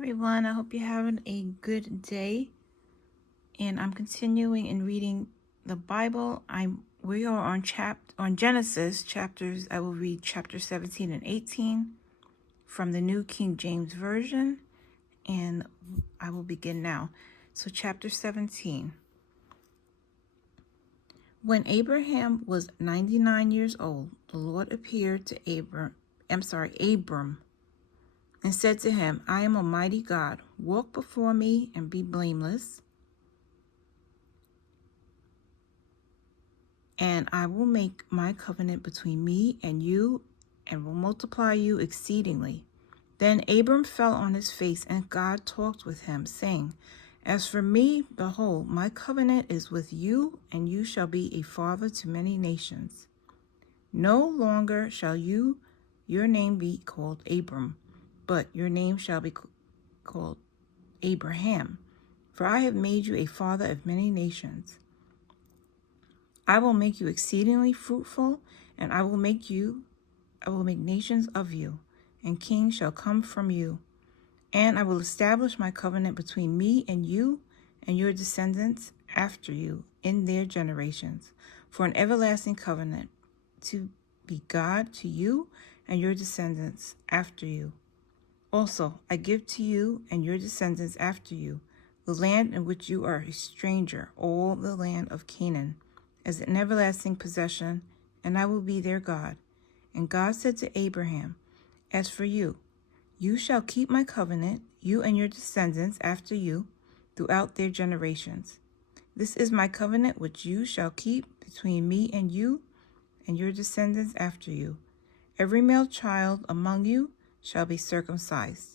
everyone. I hope you're having a good day. And I'm continuing in reading the Bible. We are on Genesis chapters. I will read chapter 17 and 18 from the New King James Version, and I will begin now. So chapter 17. When Abraham was 99 years old, the Lord appeared to Abram, and said to him, I am a mighty God. Walk before me and be blameless, and I will make my covenant between me and you, and will multiply you exceedingly. Then Abram fell on his face, and God talked with him, saying, As for me, behold, my covenant is with you, and you shall be a father to many nations. No longer shall your name be called Abram, but your name shall be called Abraham, for I have made you a father of many nations. I will make you exceedingly fruitful, and I will make nations of you, and kings shall come from you. And I will establish my covenant between me and you and your descendants after you in their generations, for an everlasting covenant, to be God to you and your descendants after you. Also, I give to you and your descendants after you the land in which you are a stranger, all the land of Canaan, as an everlasting possession, and I will be their God. And God said to Abraham, As for you, you shall keep my covenant, you and your descendants after you, throughout their generations. This is my covenant which you shall keep between me and you and your descendants after you. Every male child among you shall be circumcised.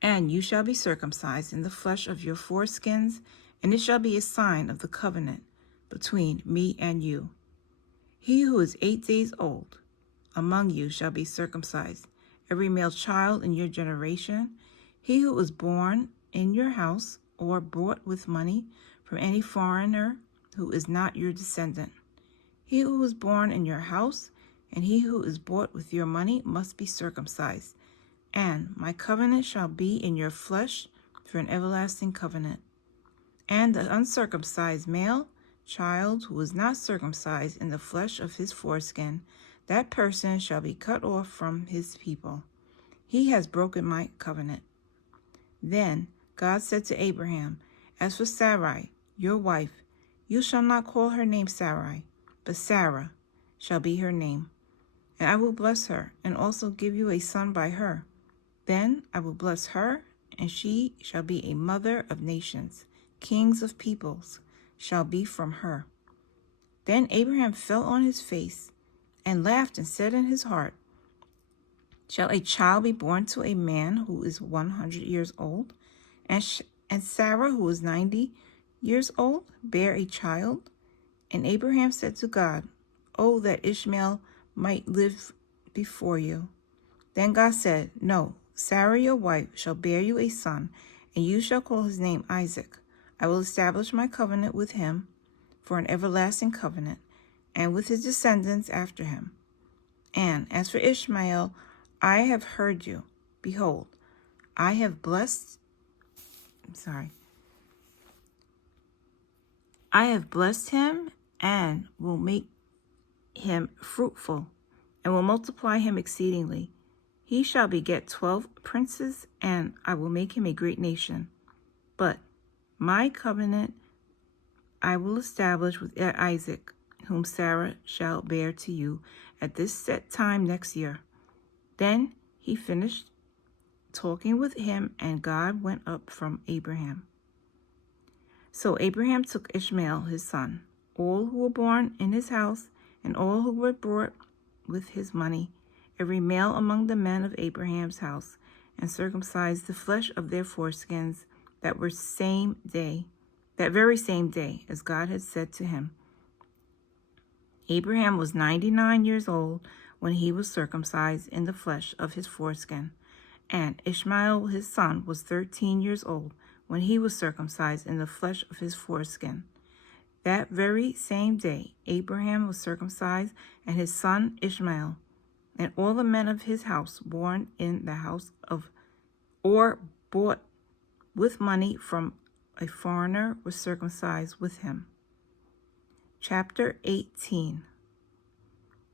And you shall be circumcised in the flesh of your foreskins, and it shall be a sign of the covenant between me and you. He who is 8 days old among you shall be circumcised, every male child in your generation. He who was born in your house or bought with money from any foreigner who is not your descendant. He who was born in your house and he who is bought with your money must be circumcised. And my covenant shall be in your flesh for an everlasting covenant. And the uncircumcised male child who is not circumcised in the flesh of his foreskin, that person shall be cut off from his people. He has broken my covenant. Then God said to Abraham, As for Sarai, your wife, you shall not call her name Sarai, but Sarah shall be her name. And I will bless her, and also give you a son by her. Then I will bless her, and she shall be a mother of nations. Kings of peoples shall be from her. Then Abraham fell on his face and laughed and said in his heart, Shall a child be born to a man who is 100 years old? And Sarah, who is 90 years old, bear a child? And Abraham said to God, Oh, that Ishmael might live before you. Then God said, No, Sarah your wife shall bear you a son, and you shall call his name Isaac. I will establish my covenant with him for an everlasting covenant, and with his descendants after him. And as for Ishmael, I have heard you. Behold, I have blessed him and will make him fruitful and will multiply him exceedingly. He shall beget 12 princes, and I will make him a great nation. But my covenant I will establish with Isaac, whom Sarah shall bear to you at this set time next year. Then he finished talking with him, and God went up from Abraham. So Abraham took Ishmael his son, all who were born in his house, and all who were bought with his money, every male among the men of Abraham's house, and circumcised the flesh of their foreskins that very same day, as God had said to him. Abraham was 99 years old when he was circumcised in the flesh of his foreskin, and Ishmael his son was 13 years old when he was circumcised in the flesh of his foreskin. That very same day Abraham was circumcised, and his son Ishmael, and all the men of his house born in the house of or bought with money from a foreigner was circumcised with him. Chapter 18.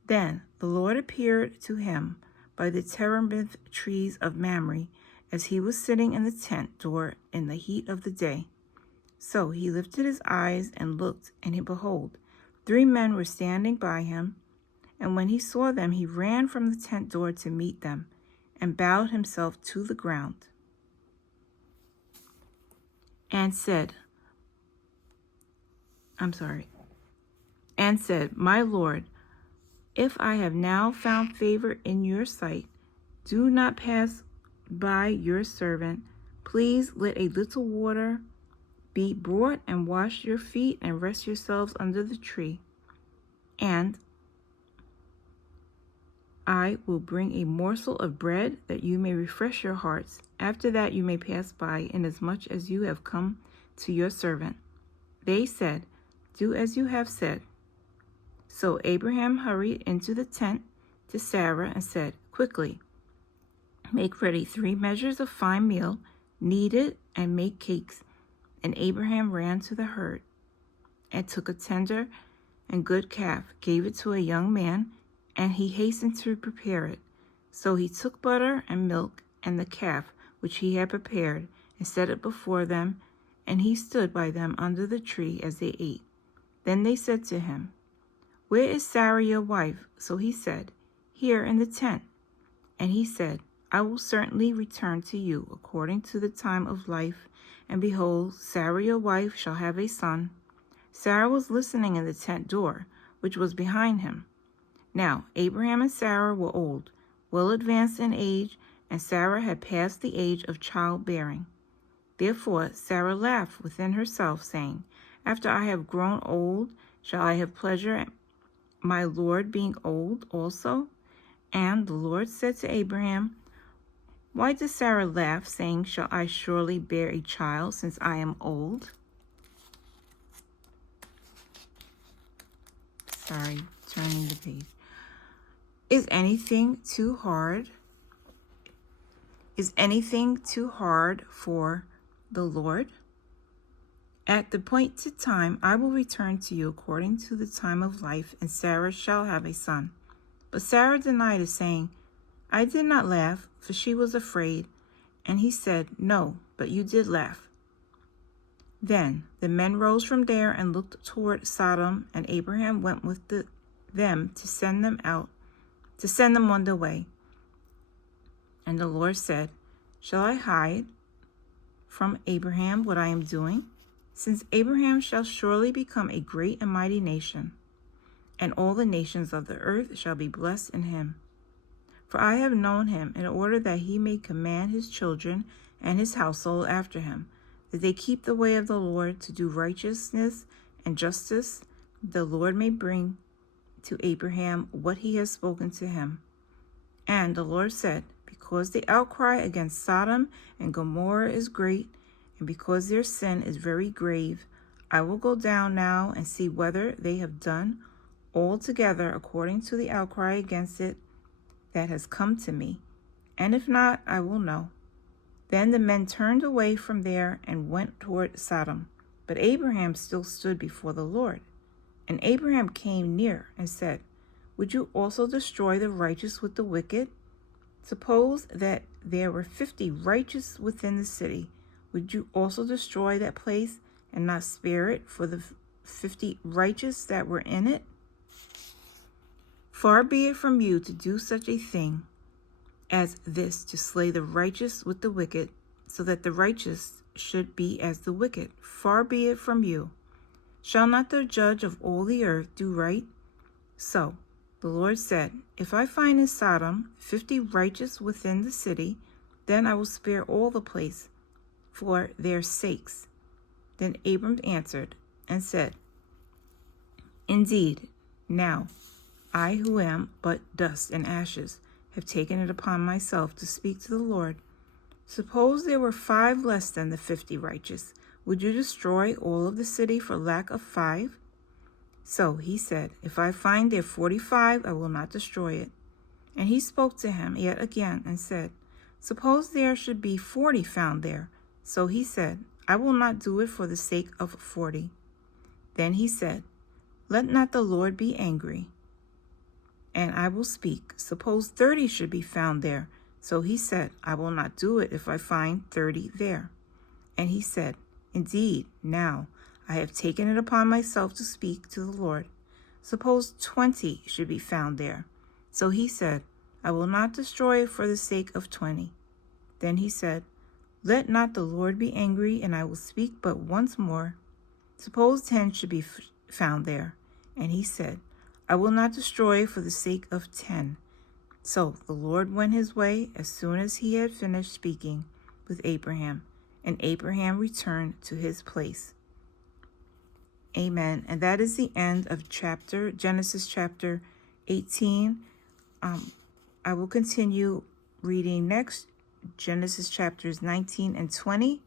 Then the Lord appeared to him by the terebinth trees of Mamre, as he was sitting in the tent door in the heat of the day. So he lifted his eyes and looked, and behold, 3 men were standing by him. And when he saw them, he ran from the tent door to meet them, and bowed himself to the ground, and said, My Lord, if I have now found favor in your sight, do not pass by your servant. Please let a little water be brought, and wash your feet, and rest yourselves under the tree. And I will bring a morsel of bread, that you may refresh your hearts. After that you may pass by, inasmuch as you have come to your servant. They said, Do as you have said. So Abraham hurried into the tent to Sarah and said, Quickly, make ready 3 measures of fine meal, knead it, and make cakes. And Abraham ran to the herd, and took a tender and good calf, gave it to a young man, and he hastened to prepare it. So he took butter and milk and the calf which he had prepared, and set it before them, and he stood by them under the tree as they ate. Then they said to him, Where is Sarah your wife? So he said, Here in the tent. And he said, I will certainly return to you according to the time of life, and behold, Sarah your wife shall have a son. Sarah was listening in the tent door, which was behind him. Now Abraham and Sarah were old, well advanced in age, and Sarah had passed the age of childbearing. Therefore Sarah laughed within herself, saying, After I have grown old, shall I have pleasure at my Lord being old also? And the Lord said to Abraham, Why does Sarah laugh, saying, Shall I surely bear a child, since I am old? Turning the page. Is anything too hard? Is anything too hard for the Lord? At the appointed time I will return to you according to the time of life, and Sarah shall have a son. But Sarah denied it, saying, I did not laugh, for she was afraid. And he said, No, but you did laugh. Then the men rose from there and looked toward Sodom, and Abraham went with them to send them on their way. And the Lord said, Shall I hide from Abraham what I am doing? Since Abraham shall surely become a great and mighty nation, and all the nations of the earth shall be blessed in him. For I have known him in order that he may command his children and his household after him, that they keep the way of the Lord to do righteousness and justice, that the Lord may bring to Abraham what he has spoken to him. And the Lord said, Because the outcry against Sodom and Gomorrah is great, and because their sin is very grave, I will go down now and see whether they have done altogether according to the outcry against it that has come to me, and if not, I will know. Then the men turned away from there and went toward Sodom. But Abraham still stood before the Lord. And Abraham came near and said, Would you also destroy the righteous with the wicked? Suppose that there were 50 righteous within the city. Would you also destroy that place and not spare it for the 50 righteous that were in it? Far be it from you to do such a thing as this, to slay the righteous with the wicked, so that the righteous should be as the wicked. Far be it from you. Shall not the judge of all the earth do right? So the Lord said, If I find in Sodom 50 righteous within the city, then I will spare all the place for their sakes. Then Abram answered and said, Indeed, now I who am but dust and ashes have taken it upon myself to speak to the Lord. Suppose there were 5 less than the 50 righteous. Would you destroy all of the city for lack of 5? So he said, If I find there 45, I will not destroy it. And he spoke to him yet again and said, Suppose there should be 40 found there. So he said, I will not do it for the sake of 40. Then he said, Let not the Lord be angry, and I will speak. Suppose 30 should be found there. So he said, I will not do it if I find 30 there. And he said, Indeed, now I have taken it upon myself to speak to the Lord. Suppose 20 should be found there. So he said, I will not destroy it for the sake of 20. Then he said, Let not the Lord be angry, and I will speak but once more. Suppose 10 should be found there. And he said, I will not destroy it for the sake of 10. So the Lord went his way as soon as he had finished speaking with Abraham, and Abraham returned to his place. Amen. And that is the end of Genesis chapter 18. I will continue reading next, Genesis chapters 19 and 20.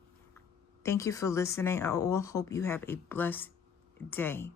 Thank you for listening. I all hope you have a blessed day.